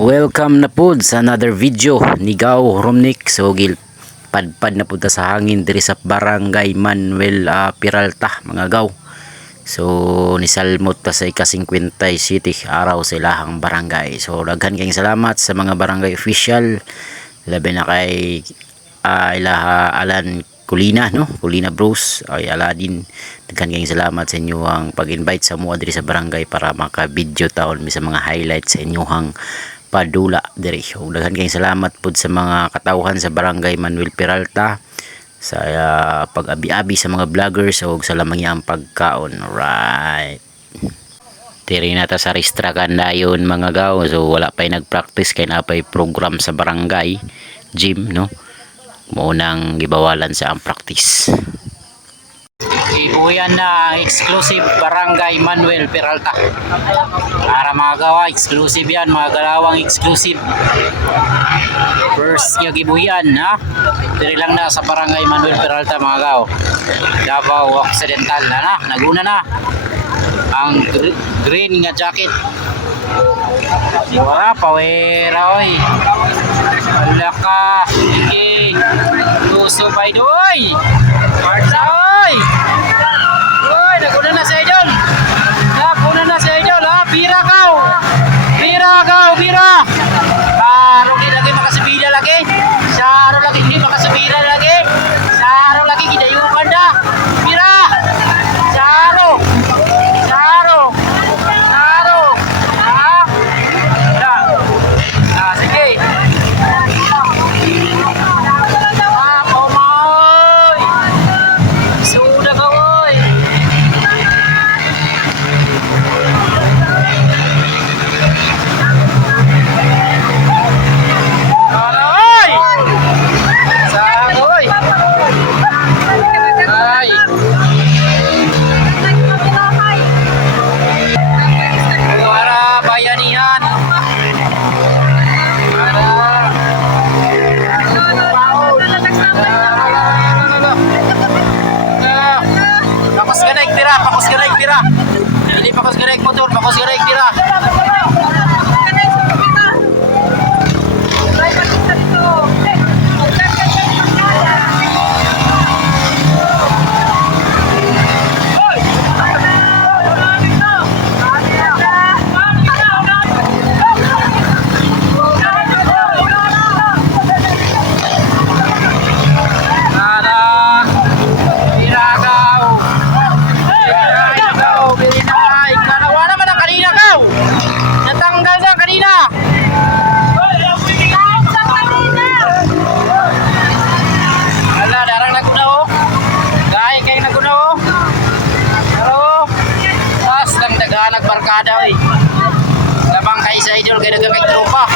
Welcome na pod sa another video ni Gaw Romnick. So padpad na pod ta sa hangin diri sa Barangay Manuel Peralta mga Gaw. So nisalmot ta sa ika-57 araw sa ilahang barangay. So daghan kayong salamat sa mga barangay official, labi na kay ilaha Alan Kulina, no? Kulina Bros, ay Aladin. Daghan kayong salamat sa inyo ang pag-invite sa mua diri sa barangay para maka-video taon mi sa mga highlights sa inyong padula diri. So daghan kayong salamat pud sa mga katawhan sa Barangay Manuel Peralta sa pag-abi-abi sa mga vloggers ug sa lamang ang pagkaon. Right. Diri na ta sa Ristrakan dayon mga Gaw. So wala pay nagpractice kay napay program sa barangay gym, no? Maunang gibawalan sa ang practice. Ibuyan na exclusive Barangay Manuel Peralta. Para mga gawa, exclusive yan, mga galawang exclusive. First yung ibuyan, ha? Diri lang na sa Barangay Manuel Peralta mga gawa. Davao Occidental, na? Naguna na ang green nga jacket. Wala, pawera, oy. Wala ka, sige. Tuso by doy. Marsa, oy. Oy, naguna na sa idol. Naguna na sa idol, ha? Bira kaw. Bira kaw, bira. Saro lagi makasibila lagi. Saro lagi hindi makasibila lagi. Saro lagi gidayukan da. Bira. Saro. Saro. Saro. Ha? Sige. Pakos gerai pira. Ini pakos gerai motor, pakos gerai pira. Nagbarkada oy. Labang kay sa idol kay nagkakay tropa.